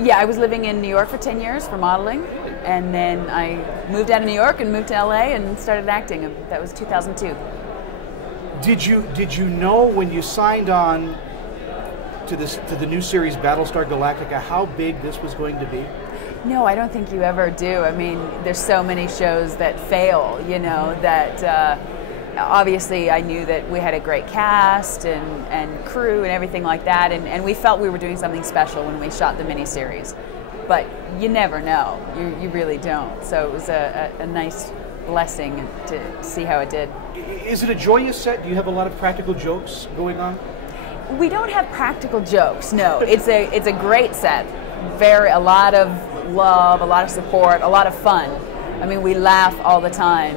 Yeah, I was living in New York for 10 years for modeling, and then I moved out of New York and moved to LA and started acting, and that was 2002. Did you know when you signed on to the new series Battlestar Galactica how big this was going to be? No, I don't think you ever do. I mean, there's so many shows that fail, you know, that obviously I knew that we had a great cast and crew and everything like that, and we felt we were doing something special when we shot the miniseries. But you never know. You really don't. So it was a nice blessing to see how it did. Is it a joyous set? Do you have a lot of practical jokes going on? We don't have practical jokes, no. It's a great set. A lot of love, a lot of support, a lot of fun. I mean, we laugh all the time,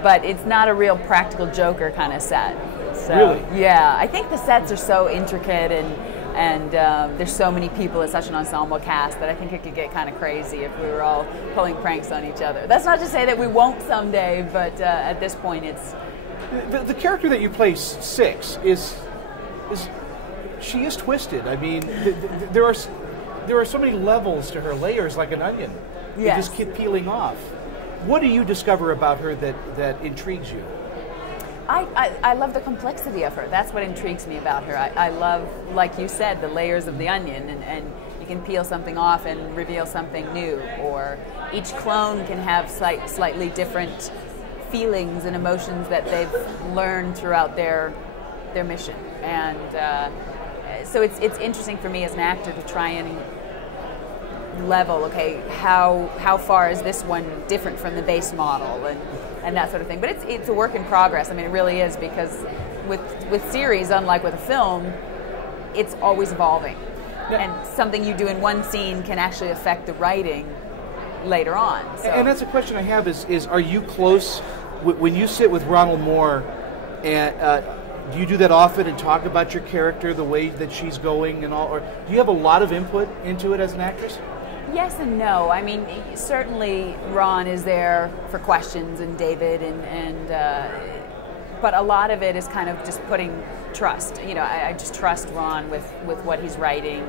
but it's not a real practical joker kind of set. So, really? Yeah, I think the sets are so intricate and there's so many people. It's such an ensemble cast that I think it could get kind of crazy if we were all pulling pranks on each other. That's not to say that we won't someday, but at this point it's... The character that you play, Six, she is twisted. I mean, there are so many levels to her, layers like an onion. Yes. They just keep peeling off. What do you discover about her that intrigues you? I love the complexity of her. That's what intrigues me about her. I love, like you said, the layers of the onion, and you can peel something off and reveal something new, or each clone can have slightly different feelings and emotions that they've learned throughout their mission. And so it's interesting for me as an actor to try and level, okay, how far is this one different from the base model, and that sort of thing. But it's a work in progress. I mean, it really is, because with series, unlike with a film, it's always evolving. Yeah. And something you do in one scene can actually affect the writing later on. So. And that's a question I have is are you close, when you sit with Ronald Moore, and do you do that often and talk about your character, the way that she's going and all, or do you have a lot of input into it as an actress? Yes and no. I mean, certainly Ron is there for questions, and David, but a lot of it is kind of just putting trust. You know, I just trust Ron with what he's writing.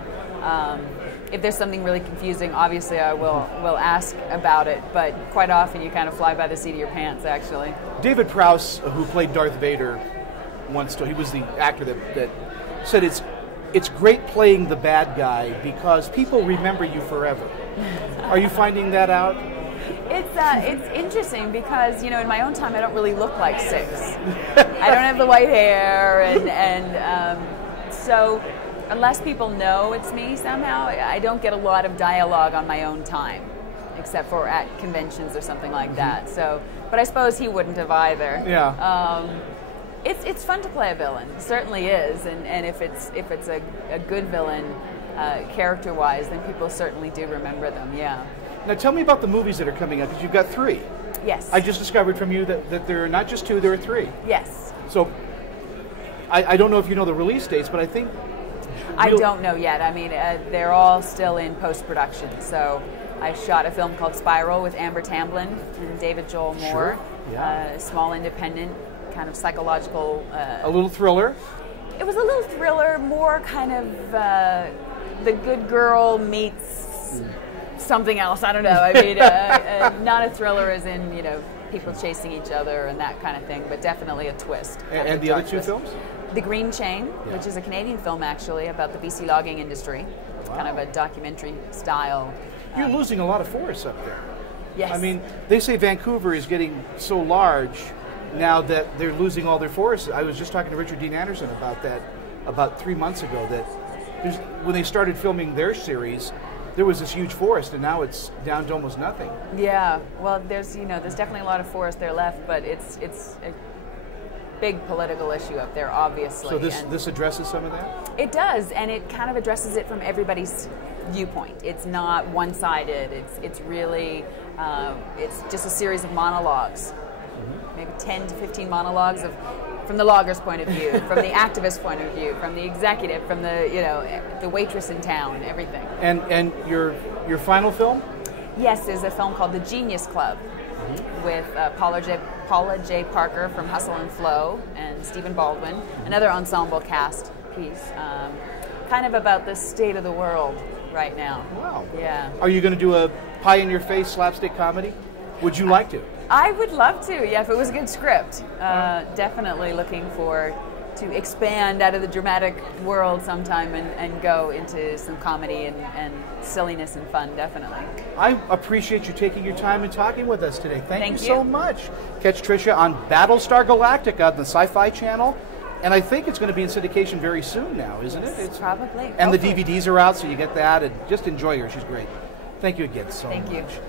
If there's something really confusing, obviously I will ask about it, but quite often you kind of fly by the seat of your pants, actually. David Prowse, who played Darth Vader, he was the actor that said it's great playing the bad guy because people remember you forever. Are you finding that out? It's interesting because, you know, in my own time I don't really look like Six. I don't have the white hair, and so unless people know it's me somehow, I don't get a lot of dialogue on my own time, except for at conventions or something like that. So, but I suppose he wouldn't have either. Yeah. It's fun to play a villain. It certainly is, and if it's a good villain, character-wise, then people certainly do remember them. Yeah. Now tell me about the movies that are coming out, because you've got 3. Yes. I just discovered from you that there are not just 2, there are 3. Yes. So I don't know if you know the release dates, but I think... I don't know yet. I mean, they're all still in post-production. So I shot a film called Spiral with Amber Tamblyn and David Joel Moore. Sure. Yeah. Small independent, kind of psychological... a little thriller? It was a little thriller, more kind of the good girl meets something else. I don't know. I mean, not a thriller as in, you know, people chasing each other and that kind of thing, but definitely a twist. And the other 2 films? The Green Chain, which is a Canadian film actually about the BC logging industry. It's kind of a documentary style. You're losing a lot of forests up there. Yes. I mean, they say Vancouver is getting so large now that they're losing all their forests. I was just talking to Richard Dean Anderson about that about 3 months ago, that when they started filming their series, there was this huge forest, and now it's down to almost nothing. Yeah, well, there's definitely a lot of forest there left, but it's a big political issue up there, obviously. So this addresses some of that? It does, and it kind of addresses it from everybody's viewpoint. It's not one-sided. It's really it's just a series of monologues, maybe 10 to 15 monologues from the logger's point of view, from the activist point of view, from the executive, from the waitress in town, everything. And your final film? Yes, there's a film called The Genius Club with Paula J. Parker from Hustle and Flow and Stephen Baldwin, another ensemble cast piece, kind of about the state of the world right now. Wow. Yeah. Are you going to do a pie-in-your-face slapstick comedy? Would you like to? I would love to, yeah, if it was a good script. Definitely looking to expand out of the dramatic world sometime and go into some comedy and silliness and fun, definitely. I appreciate you taking your time and talking with us today. Thank you you so much. Catch Tricia on Battlestar Galactica on the Sci-Fi Channel. And I think it's going to be in syndication very soon now, isn't it? It's probably. And hopefully. the DVDs are out, so you get that. And just enjoy her. She's great. Thank you again so much. Thank you.